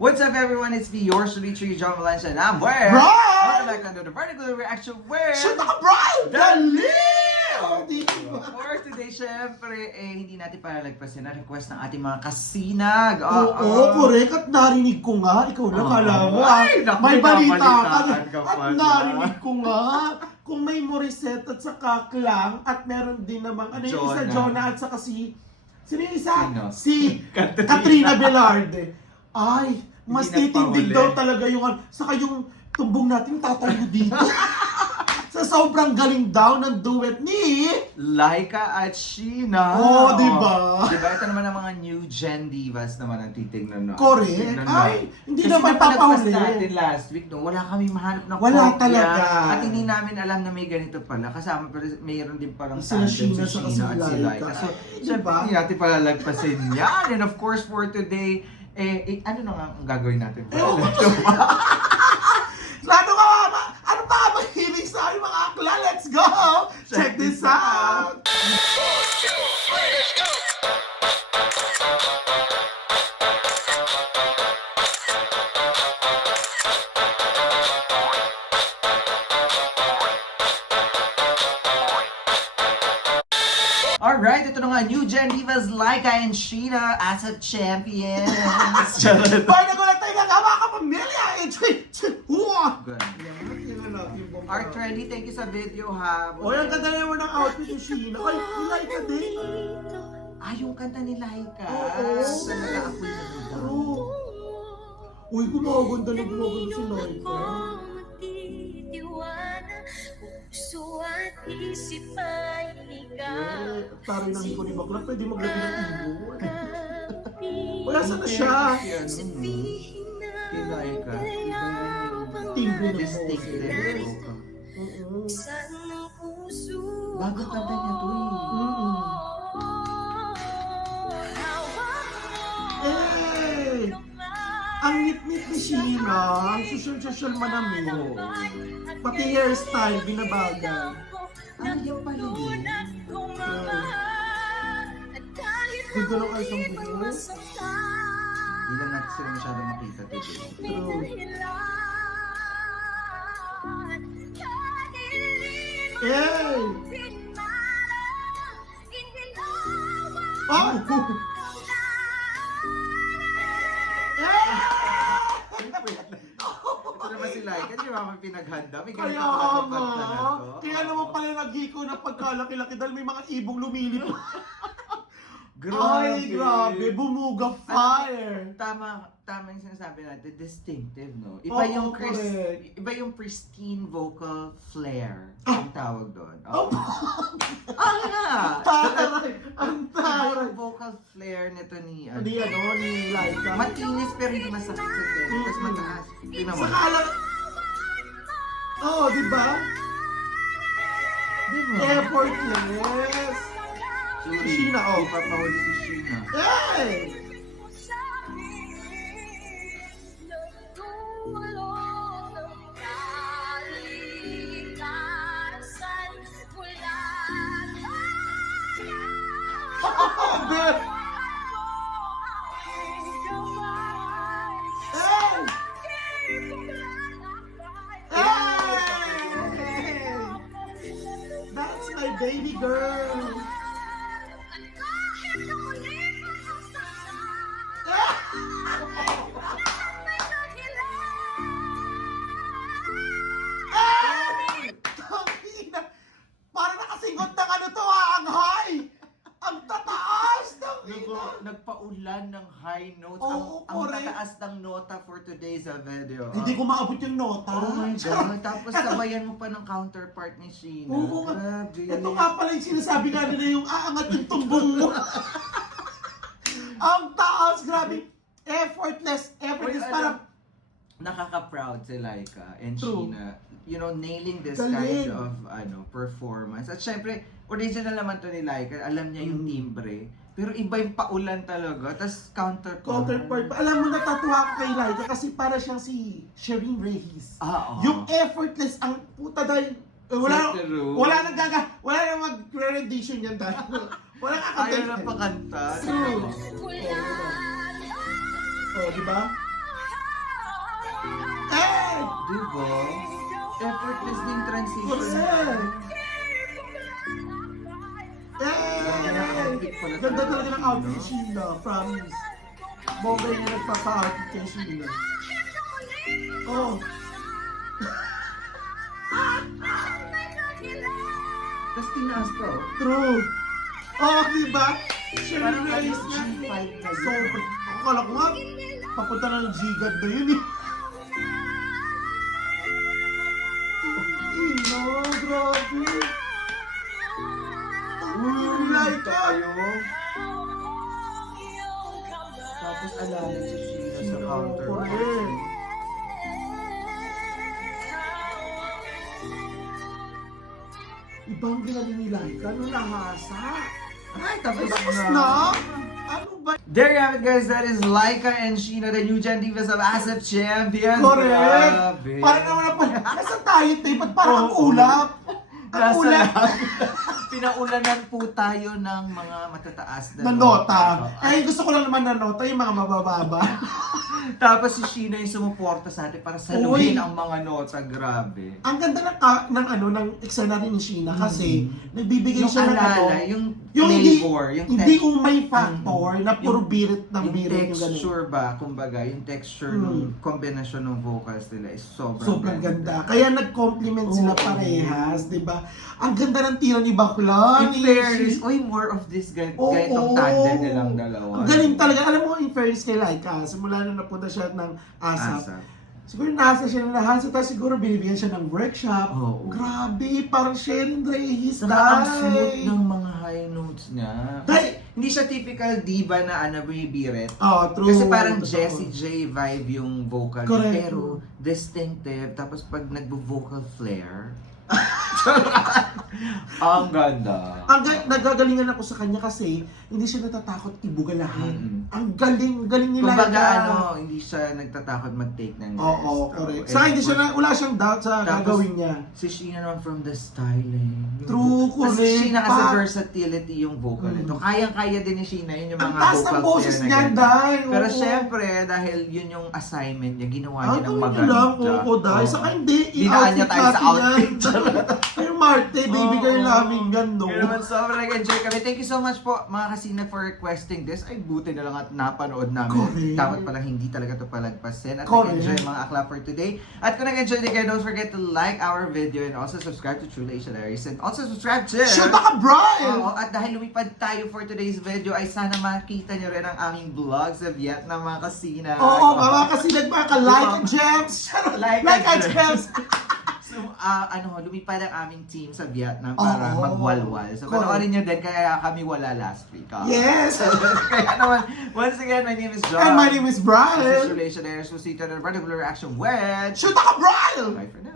What's up, everyone? It's me, yours truly, John Valencia, and I'm where? Brian! Welcome back under the particular reaction where? Shoot ako, Brian! Dali! Diba? For today, syempre, hindi natin palalagpasin na request ng ating mga kasinag. Oo, correct. At narinig ko nga, ikaw na kala mo. Ay, naku, may balita ka. nabalitaan ka At pala. narinig ko nga, kung may Morissette at saka Klang, at meron din namang, ano yung isa, Jonah. Jonah, at saka sino yung isa? Sino? Si Katrina. Katrina Velarde. Ay, mas Hindi titindig nagpahuli. daw talaga yung, saka yung tumbong natin tatayo dito. Sa sobrang galing daw ng duet ni... Laika at Sheena. Oh, diba? Diba? Ito naman ang mga new gen divas naman ang titignan. No? Correct. Titignan, no? Ay, hindi Kasi naman napalagpas papahuli. natin last week, no? Wala kami mahanap na Wala kopya. talaga. At hindi namin alam na may ganito pala. Kasama pero mayroon din parang Sila tandem Sheena si saka Sheena si at si Laika. Laika. So, Ay, syempre, diba? hindi natin palalagpasin yan. And of course, for today, ano na nga ang gagawin natin? Ano pa ba hilig sa aming mga akla? Let's go! Check this out! Alright, ito na nga, new gen divas Laika and Sheena as a champion. Charot. Pag nagulat tayo nga mga kapamilya! Good. Art Trendy, thank you sa video ha. O, yung ganda naman ng outfit ni Sheena. Ay, kulay ka din. Yung kanta ni Laika. Oo. Talaga ako'y naganda. True. Uy, gumaganda na gumaganda si Laika. Puso at isip ay ikaw. Taray ng hiko ni Bakla, pwede maglagay ng ibon. Wala sana siya. Kay Laika. Iba yung Timbre ng distinctive. boses. Bagong kanta niya to Eh! Ang ngit-ngit ni Sheena, ang social manamit. Pati hairstyle, binabagal. Yung pala yun. Ganda lang kayo sa buhok. Hindi lang natin sila masyadong makita today. True. Hey! Oh! Ito naman si Laika, di ba may pinaghanda? May ganito Kaya pala nga. kanta na to. Kaya naman pala naghiko na pagkalaki-laki dahil may mga ibong lumilip. Ay, grabe. Bumuga fire. Tama yung sinasabi natin, distinctive, no? Iba Oo, yung correct. iba yung pristine vocal flair, Ah. ang tawag doon. Oh, Nga! taray. Ang Iba taray. yung vocal flair nito ni, Hindi ni Laika. matinis pero hindi masakit sa tenga. Tapos mataas. Tingnan mo. Saka lang... Oo, di ba? Di ba? Effortless. Sorry, Sheena, oh. ipapahuli si Sheena. Hey! Oh, Beth! Hey! Hey! That's my baby girl. Hey! Tangina! Parang nakasingot ng ano to ang high! Ang tataas ng Nagpaulan ng high notes. Oo, ang correct. tataas ng nota for today's video. Hindi ko maabot yung nota. Oh my God. Tapos sabayan mo pa ng counterpart ni Sheena. Oo nga. Grabe. Ito nga pala yung sinasabi nga nila yung aangat yung tumbong mo. Ang taas, grabe. Effortless. Uy, Parang, nakaka-proud si Laika and True. Sheena. You know, nailing this Galing. kind of performance. At syempre, original naman to ni Laika. Alam niya yung timbre. Pero iba yung paulan talaga. Tapos counterpart. Alam mo, natatuwa ako kay Laika kasi para siyang si Shireen Reyes. Oo. Yung effortless, ang puta dahil, wala nang mag-rendition yan dahil. Wala kakanta. Ayaw na pakanta. True. Oh, di ba? Diba? Effortless din transition. Correct. Ganda talaga ng outfit Sheila, promise. Bongga yung nagpapa-outfit kay Sheila. Oh. Tapos tinaas pa, oh. True. Oh, diba? Sherry Parang Reyes ano, nga. G5 na yun. Sobrang. Ako kala ko nga, papunta na ng G-God na yun eh. No, grabe. Uy, like tayo. Tapos alamin si Sheena sa counter. Correct. Ibang ginagawa ni Laika, ano nahasa? Ay, tapos Na? Ano ba? There you have it, guys. That is Laika and Sheena, the new Gen Divas of ASAP Champions. Correct. Grabe. Parang naman na pala. Nasa tayo, Ba't parang ang ulap? Ang Nasa ulap. Pinaulanan po tayo ng mga matataas Na nota. Oo. Ay, gusto ko lang naman na nota yung mga mabababa. Tapos si Sheena yung sumuporta sa atin para saluhin Uy. ang mga nota. Grabe. Ang ganda ng eksena rin ni Sheena kasi nagbibigay Yung siya ng alala, yung hindi, flavor, yung hindi text- umay factor na puro Yung- birit ng yung birit yung ganun. texture ba, kumbaga, yung texture ng kombinasyon ng vocals nila is Sobrang ganda. Kaya nag-compliment sila Oo. parehas, di ba? Ang ganda ng tira ni Bakla. In fairness, oy, more of this Oo. ganitong tandem nilang dalawa. Ang galing talaga. Alam mo, in fairness kay Laika, simula na napunta siya ng ASAP, Asap. siguro nasa siya ng lahat, tapos siguro binibigyan siya ng workshop. Oo. Grabe, parang Sharon Reyes, Saka ang smooth ng mga high notes niya. Dahil- Hindi siya typical diva na bibirit. Oh, true. Kasi parang Totoo. Jessie J vibe yung vocal niya, Correct. pero distinctive. Tapos pag nagvo-vocal flair, ang ganda. Nagagalingan ako sa kanya kasi hindi siya natatakot ibugalahan. Mm-mm. Ang galing ni Kumbaga Laika. hindi siya nagtatakot mag-take ng risk. Oo, correct. Oo, Saka hindi siya and wala siyang doubt sa Tapos, gagawin niya. Si Sheena naman from the styling. True, Tapos correct. si Sheena kasi Pa- versatility yung vocal nito. Kayang-kaya din ni Sheena yun yung Ang mga taas vocal ng boses flair na niya, ganyan. Day. Pero Oo. syempre, dahil yun yung assignment niya, ginawa Ay, niya ng gawin niyo maganda. lang, oo, Day. Oo. Saka hindi, Dinaan niya tayo sa outfit. Pero Marte, baby Oo. girl namin gando. Kaya naman sobrang nag-enjoy kami. Thank you so much po mga kasina for requesting this. Ay, buti na lang at napanood namin. Correct. Dapat palang hindi talaga ito palagpasin. At Correct. nag-enjoy mga akla for today. At kung nag-enjoy din kayo, don't forget to like our video and also subscribe to True Legendaries. And also subscribe to... Shoot ka, Brian! Oo, at dahil lumipad tayo for today's video, ay sana makita nyo rin ang aming vlog sa Vietnam mga kasina. Oo, mga kasi nagpaka-like and gems. Like Like and and gems. So, lumipad ang aming team sa Vietnam para Oo. magwalwal. So, Correct. panoorin nyo din, kaya kami wala last week. Yes! Kaya naman, once again, my name is John. And my name is This is Brian. Relation Airs. We'll see you in a particular reaction with... Shoot ka, Brian! Bye for now.